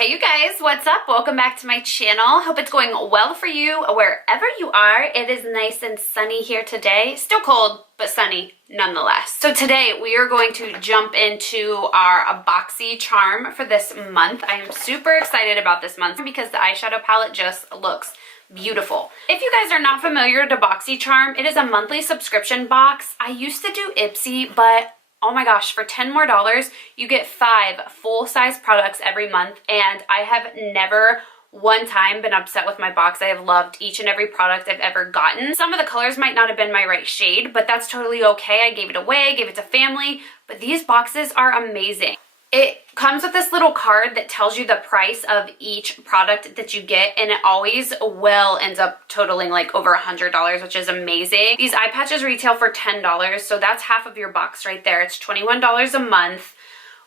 Hey you guys, what's up? Welcome back to my channel. Hope it's going well for you wherever you are. It is nice and sunny here today. Still cold, but sunny nonetheless. So today we are going to jump into our Boxycharm for this month. I am super excited about this month because the eyeshadow palette just looks beautiful. If you guys are not familiar to Boxycharm, it is a monthly subscription box. I used to do Ipsy, but oh my gosh, for $10 more, you get 5 full-size products every month, and I have never one time been upset with my box. I have loved each and every product I've ever gotten. Some of the colors might not have been my right shade, but that's totally okay. I gave it away, gave it to family, but these boxes are amazing. It comes with this little card that tells you the price of each product that you get, and it always ends up totaling like over $100, which is amazing. These eye patches retail for $10, so that's half of your box right there. It's $21 a month.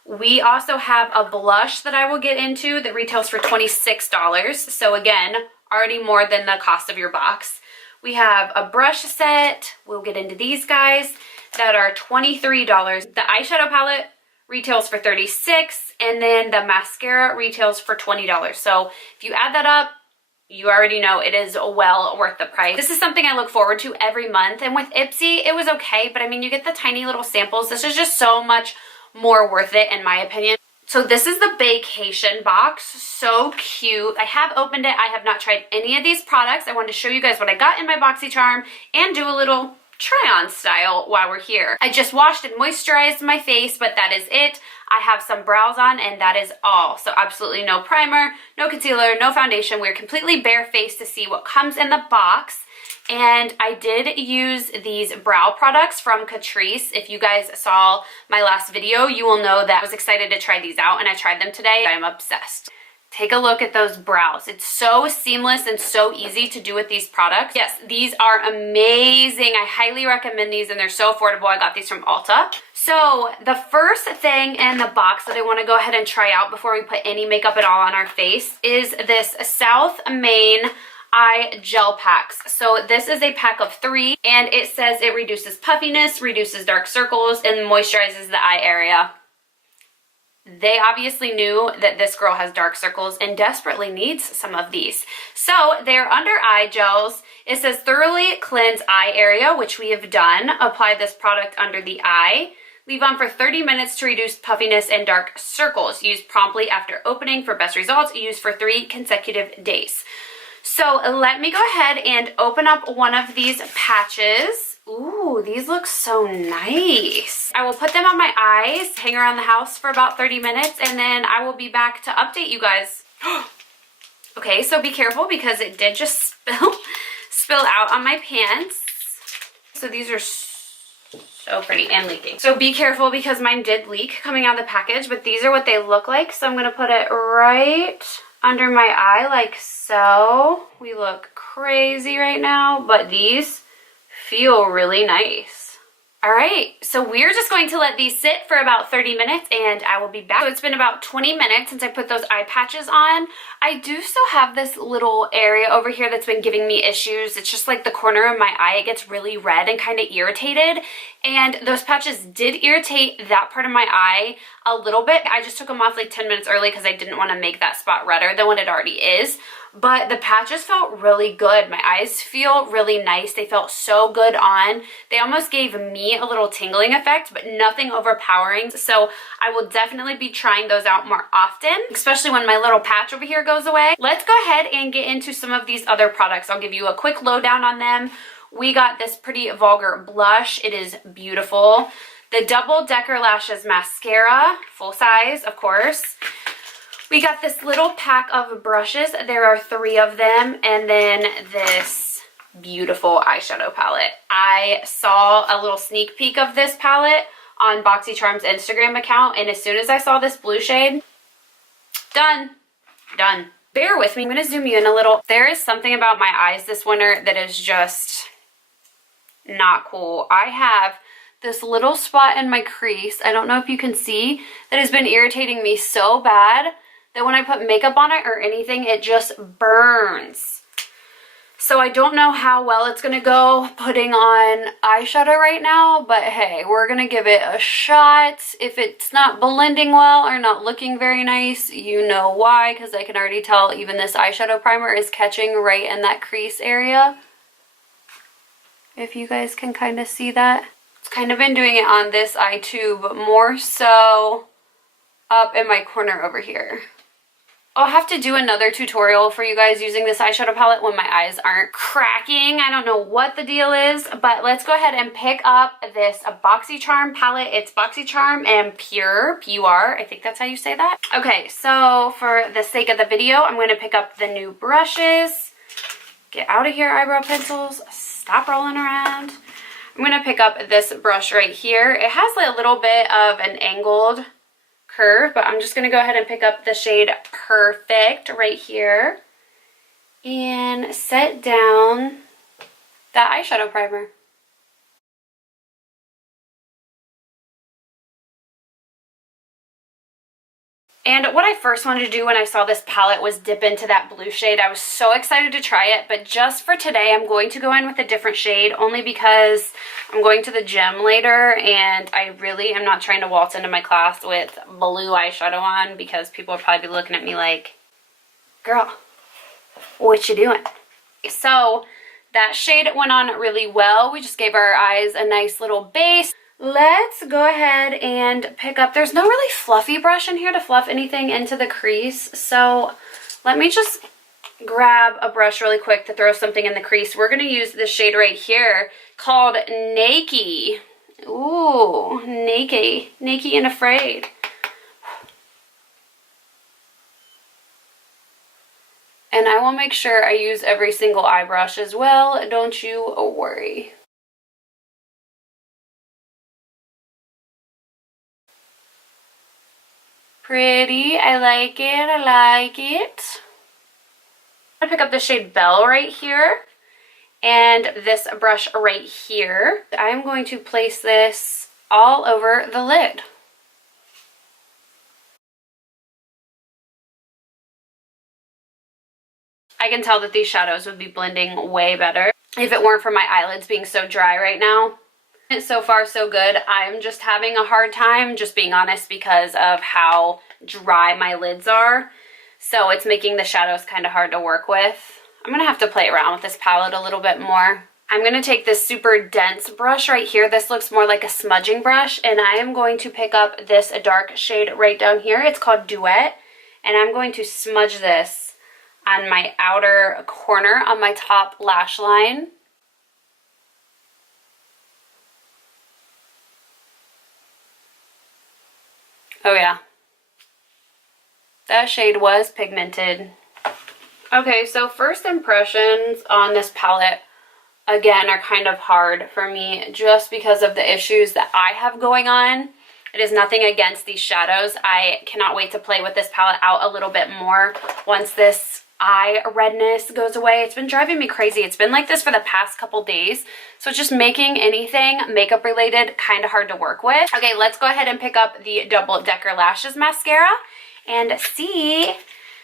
We also have a blush that I will get into that retails for $26, so again, already more than the cost of your box. We have a brush set, we'll get into these guys, that are $23. The eyeshadow palette retails for $36, and then the mascara retails for $20. So if you add that up, you already know it is well worth the price. This is something I look forward to every month, and with Ipsy, it was okay, but I mean, you get the tiny little samples. This is just so much more worth it, in my opinion. So this is the vacation box. So cute. I have opened it. I have not tried any of these products. I wanted to show you guys what I got in my Boxycharm and do a little try-on style while we're here. I just washed and moisturized my face, but that is it. I have some brows on, and that is all. So absolutely no primer, no concealer, no foundation. We're completely barefaced to see what comes in the box. And I did use these brow products from Catrice. If you guys saw my last video, you will know that I was excited to try these out, and I tried them today. I'm obsessed. Take a look at those brows. It's so seamless and so easy to do with these products. Yes, these are amazing. I highly recommend these, and they're so affordable. I got these from Ulta. So the first thing in the box that I want to go ahead and try out before we put any makeup at all on our face is this South Main Eye Gel Packs. So this is a pack of 3, and it says it reduces puffiness, reduces dark circles, and moisturizes the eye area. They obviously knew that this girl has dark circles and desperately needs some of these. So they're under eye gels. It says thoroughly cleanse eye area, which we have done. Apply this product under the eye. Leave on for 30 minutes to reduce puffiness and dark circles. Use promptly after opening for best results. Use for 3 consecutive days. So let me go ahead and open up one of these patches. Ooh, these look so nice. I will put them on my eyes, hang around the house for about 30 minutes, and then I will be back to update you guys. Okay, so be careful because it did just spill out on my pants. So these are so pretty and leaking. So be careful because mine did leak coming out of the package, but these are what they look like. So I'm gonna put it right under my eye like so. We look crazy right now, but these feel really nice. All right, so we're just going to let these sit for about 30 minutes and I will be back. So it's been about 20 minutes since I put those eye patches on. I do still have this little area over here that's been giving me issues. It's just like the corner of my eye. It gets really red and kind of irritated. And those patches did irritate that part of my eye a little bit. I just took them off like 10 minutes early because I didn't want to make that spot redder than what it already is. But the patches felt really good. My eyes feel really nice. They felt so good on. They almost gave me a little tingling effect, but nothing overpowering. So I will definitely be trying those out more often, especially when my little patch over here goes away. Let's go ahead and get into some of these other products. I'll give you a quick lowdown on them. We got this Pretty Vulgar blush. It is beautiful. The Double Decker Lashes mascara, full size, of course. We got this little pack of brushes. There are 3 of them, and then this beautiful eyeshadow palette. I saw a little sneak peek of this palette on Boxycharm's Instagram account, and as soon as I saw this blue shade, done. Bear with me. I'm going to zoom you in a little. There is something about my eyes this winter that is just not cool. I have this little spot in my crease, I don't know if you can see, that has been irritating me so bad that when I put makeup on it or anything, it just burns. So I don't know how well it's gonna go putting on eyeshadow right now, but hey, we're gonna give it a shot. If it's not blending well or not looking very nice, you know why, because I can already tell even this eyeshadow primer is catching right in that crease area. If you guys can kind of see that. It's kind of been doing it on this eye too, but more so up in my corner over here. I'll have to do another tutorial for you guys using this eyeshadow palette when my eyes aren't cracking. I don't know what the deal is, but let's go ahead and pick up this Boxycharm palette. It's Boxycharm and Pure, P-U-R, I think that's how you say that. Okay, so for the sake of the video, I'm going to pick up the new brushes. Get out of here, eyebrow pencils. Stop rolling around. I'm going to pick up this brush right here. It has like a little bit of an angled curve, but I'm just going to go ahead and pick up the shade Perfect right here and set down that eyeshadow primer. And what I first wanted to do when I saw this palette was dip into that blue shade. I was so excited to try it, but just for today, I'm going to go in with a different shade only because I'm going to the gym later and I really am not trying to waltz into my class with blue eyeshadow on because people will probably be looking at me like, girl, what you doing? So that shade went on really well. We just gave our eyes a nice little base. Let's go ahead and pick up, there's no really fluffy brush in here to fluff anything into the crease, so let me just grab a brush really quick to throw something in the crease. We're going to use this shade right here called Naked. Ooh, Naked and Afraid. And I will make sure I use every single eye brush as well, don't you worry. Pretty, I like it, I like it. I'm gonna pick up the shade Belle right here and this brush right here. I'm going to place this all over the lid. I can tell that these shadows would be blending way better if it weren't for my eyelids being so dry right now. So far so good. I'm just having a hard time, just being honest, because of how dry my lids are. So it's making the shadows kind of hard to work with. I'm going to have to play around with this palette a little bit more. I'm going to take this super dense brush right here. This looks more like a smudging brush. And I am going to pick up this dark shade right down here. It's called Duet. And I'm going to smudge this on my outer corner on my top lash line. Oh yeah, that shade was pigmented. Okay, so first impressions on this palette, again, are kind of hard for me just because of the issues that I have going on. It is nothing against these shadows. I cannot wait to play with this palette out a little bit more once this eye redness goes away. It's been driving me crazy. It's been like this for the past couple days. So it's just making anything makeup related kind of hard to work with. Okay, let's go ahead and pick up the Double Decker Lashes mascara and see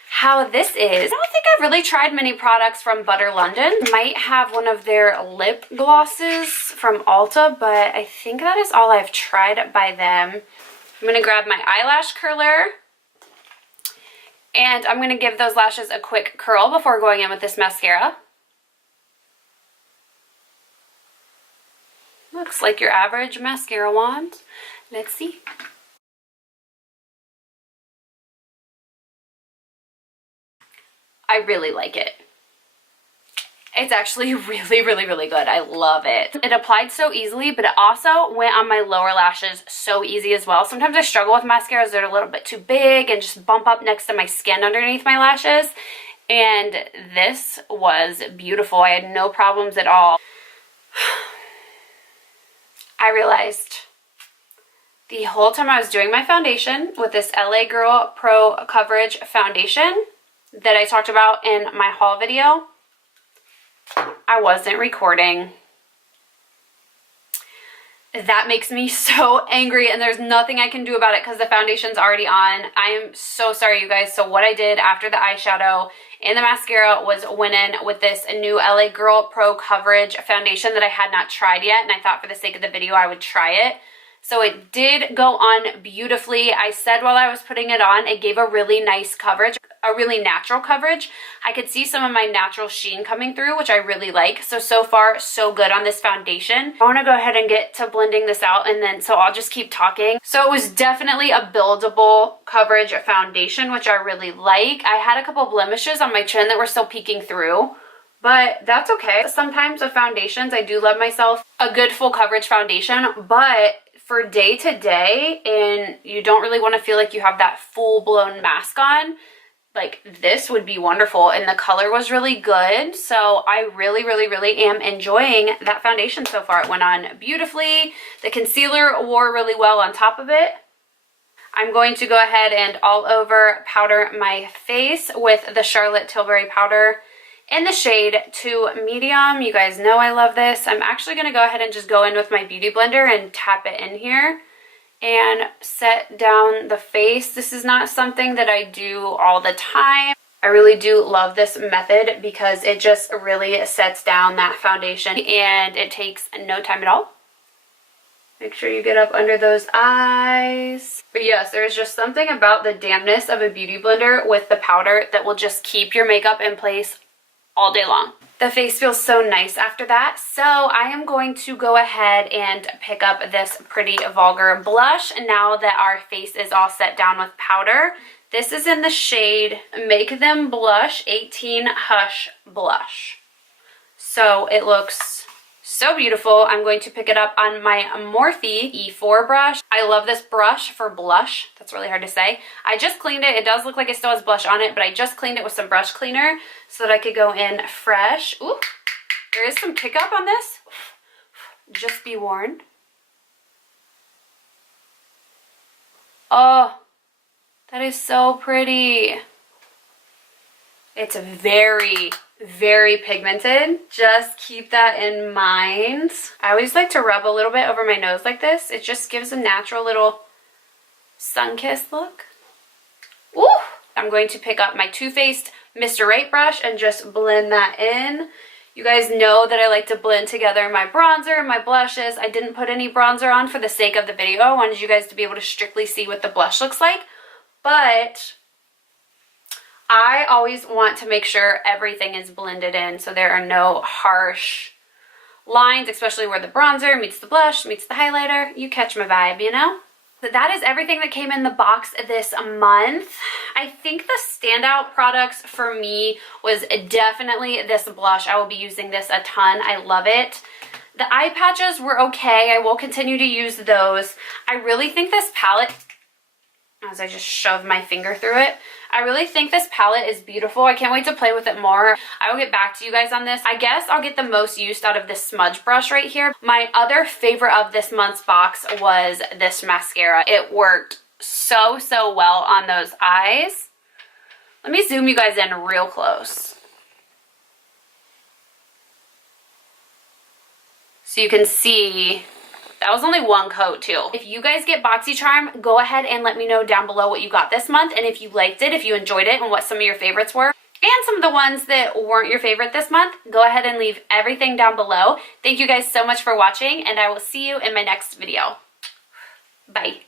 how this is. I don't think I've really tried many products from Butter London. Might have one of their lip glosses from Ulta, but I think that is all I've tried by them. I'm gonna grab my eyelash curler and I'm going to give those lashes a quick curl before going in with this mascara. Looks like your average mascara wand. Let's see. I really like it. It's actually really, really, really good. I love it. It applied so easily, but it also went on my lower lashes so easy as well. Sometimes I struggle with mascaras that are a little bit too big and just bump up next to my skin underneath my lashes. And this was beautiful. I had no problems at all. I realized the whole time I was doing my foundation with this LA Girl Pro Coverage Foundation that I talked about in my haul video, I wasn't recording. That makes me so angry, and there's nothing I can do about it because the foundation's already on. I am so sorry, you guys. So what I did after the eyeshadow and the mascara was went in with this new LA Girl Pro Coverage foundation that I had not tried yet, and I thought for the sake of the video I would try it. So it did go on beautifully. I said while I was putting it on, it gave a really nice coverage, a really natural coverage. I could see some of my natural sheen coming through, which I really like. So far, so good on this foundation. I want to go ahead and get to blending this out, and then so I'll just keep talking. So it was definitely a buildable coverage foundation, which I really like. I had a couple blemishes on my chin that were still peeking through, but that's okay. Sometimes with foundations, I do love myself a good full coverage foundation, but for day to day, and you don't really want to feel like you have that full-blown mask on, like this would be wonderful. And the color was really good, so I really am enjoying that foundation so far. It went on beautifully. The concealer wore really well on top of it. I'm going to go ahead and all over powder my face with the Charlotte Tilbury powder in the shade 2 medium. You guys know I love this. I'm actually going to go ahead and just go in with my beauty blender and tap it in here and set down the face. This is not something that I do all the time. I really do love this method because it just really sets down that foundation and it takes no time at all. Make sure you get up under those eyes. But yes, there's just something about the dampness of a beauty blender with the powder that will just keep your makeup in place all day long. The face feels so nice after that. So I am going to go ahead and pick up this Pretty Vulgar blush now that our face is all set down with powder. This is in the shade Make Them Blush 18 Hush Blush. So it looks so beautiful. I'm going to pick it up on my Morphe E4 brush. I love this brush for blush. That's really hard to say. I just cleaned it. It does look like it still has blush on it, but I just cleaned it with some brush cleaner so that I could go in fresh. Ooh, there is some pickup on this. Just be warned. Oh, that is so pretty. It's very pigmented. Just keep that in mind. I always like to rub a little bit over my nose like this. It just gives a natural little sun-kissed look. Ooh! I'm going to pick up my Too Faced Mr. Right brush and just blend that in. You guys know that I like to blend together my bronzer and my blushes. I didn't put any bronzer on for the sake of the video. I wanted you guys to be able to strictly see what the blush looks like. But I always want to make sure everything is blended in so there are no harsh lines, especially where the bronzer meets the blush, meets the highlighter. You catch my vibe, you know? But that is everything that came in the box this month. I think the standout products for me was definitely this blush. I will be using this a ton. I love it. The eye patches were okay. I will continue to use those. I really think this palette, as I just shove my finger through it, I really think this palette is beautiful. I can't wait to play with it more. I will get back to you guys on this. I guess I'll get the most use out of this smudge brush right here. My other favorite of this month's box was this mascara. It worked so well on those eyes. Let me zoom you guys in real close, so you can see. That was only one coat too. If you guys get Boxycharm, go ahead and let me know down below what you got this month and if you liked it, if you enjoyed it, and what some of your favorites were. And some of the ones that weren't your favorite this month, go ahead and leave everything down below. Thank you guys so much for watching, and I will see you in my next video. Bye.